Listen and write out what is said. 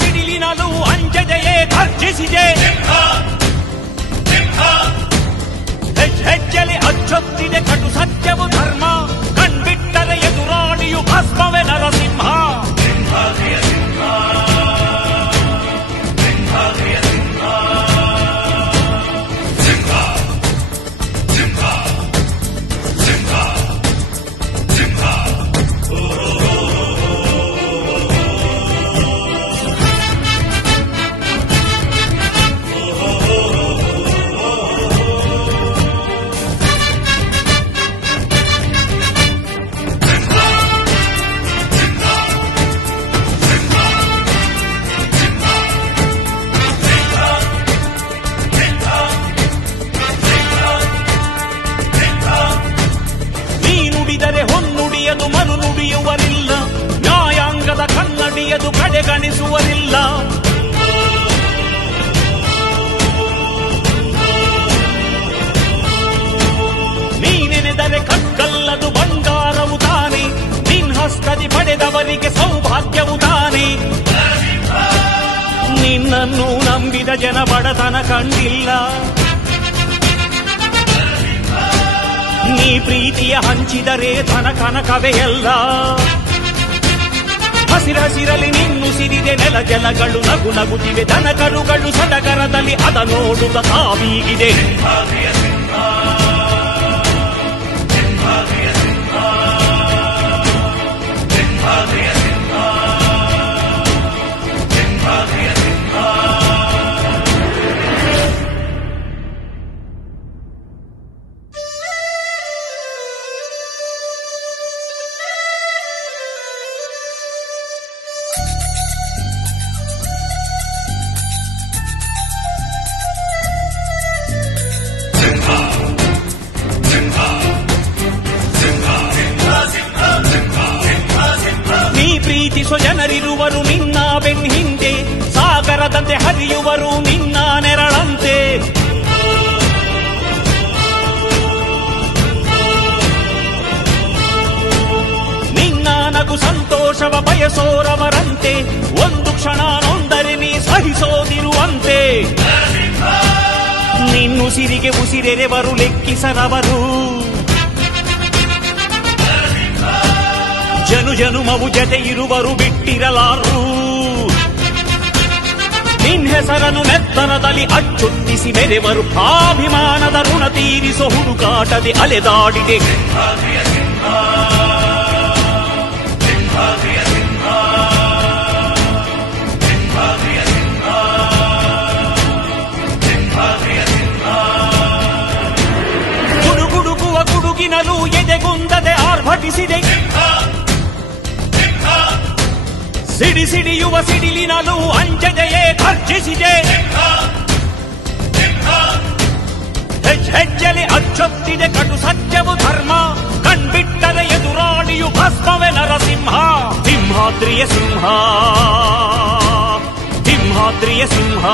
ಸಿಡಿಲಿನಲು ಅಂಜದೆಯೇ ಗರ್ಜಿಸಿದೆ. ಹೆಜ್ಜೆಲಿ ಅಚ್ಚೊತ್ತಿದೆ ಕಟು ಸತ್ಯವು ಧರ್ಮ, ಕಣ್ಬಿಟ್ಟರೆ ಎದುರಾಳಿಯು ಭಸ್ಮವೇ ನರಸಿಂಹ. ಹೊನ್ನುಡಿಯದು ಮರು ನುಡಿಯುವರಿಲ್ಲ, ನ್ಯಾಯಾಂಗದ ಕನ್ನಡಿಯದು ಕಡೆಗಣಿಸುವರಿಲ್ಲ. ನೀನೆನೆದರೆ ಕಕ್ಕಲ್ಲದು ಬಂಗಾರವು ತಾನೆ, ನಿನ್ಹಸ್ತದಿ ಪಡೆದವರಿಗೆ ಸೌಭಾಗ್ಯವು ತಾನೆ. ನಿನ್ನನ್ನು ನಂಬಿದ ಜನ ಬಡತನ ಕಂಡಿಲ್ಲ, ನೀ ಪ್ರೀತಿಯ ಹಂಚಿದರೆ ಧನ ಕನಕವೇ ಎಲ್ಲ. ಹಸಿರಸಿರಲಿ ನಿನ್ನುಸಿರಿದೆ ನೆಲ ಜಲಗಳು ನಗು ನಗುತ್ತಿವೆ, ದನ ಕರುಗಳು ಸಡಗರದಲ್ಲಿ ಅದ ನೋಡುತ್ತ ತಾವೀಗಿದೆ. ಪ್ರೀತಿಸೋ ಜನರಿರುವರು ನಿನ್ನ ಬೆನ್ ಹಿಂದೆ, ಸಾಗರದಂತೆ ಹರಿಯುವರು ನಿನ್ನ ನೆರಳಂತೆ. ನಿನ್ನ ನಗು ಸಂತೋಷವ ಬಯಸೋರವರಂತೆ, ಒಂದು ಕ್ಷಣ ನೊಂದರೆ ನೀ ಸಹಿಸೋದಿರುವಂತೆ. ನಿನ್ನುಸಿರಿಗೆ ಉಸಿರೆರೆವರು ಲೆಕ್ಕಿಸರವರು, ಜನು ಜನುಮವು ಜತೆ ಇರುವರು ಬಿಟ್ಟಿರಲಾರು. ನಿನ್ ಹೆಸರನ್ನು ನೆತ್ತರದಲ್ಲಿ ಅಚ್ಚೊತ್ತಿಸಿ ಮೆರೆವರು, ಆಭಿಮಾನದ ಋಣ ತೀರಿಸೋ ಹುಡುಕಾಟದೆ ಅಲೆದಾಡಿದೆ. ಗುಡುಗುಡುಗುವ ಗುಡುಗಿನಲು ಎದೆಗುಂದದೆ ಆರ್ಭಟಿಸಿದೆ, ಸಿಡಿ ಸಿಡಿಯುವ ಸಿಡಿಲಿನಲು ಅಂಜದೆಯೇ ಗರ್ಜಿಸಿದೆ. ಹೆಜ್ಜೆಲಿ ಅಚ್ಚೊತ್ತಿದೆ ಕಟು ಸತ್ಯವು ಧರ್ಮ, ಕಣ್ಬಿಟ್ಟರೆ ಎದುರಾಳಿಯು ಭಸ್ಮವೇ ನರಸಿಂಹ. ಸಿಂಹಾದ್ರಿಯ ಸಿಂಹ, ಸಿಂಹಾದ್ರಿಯ ಸಿಂಹ.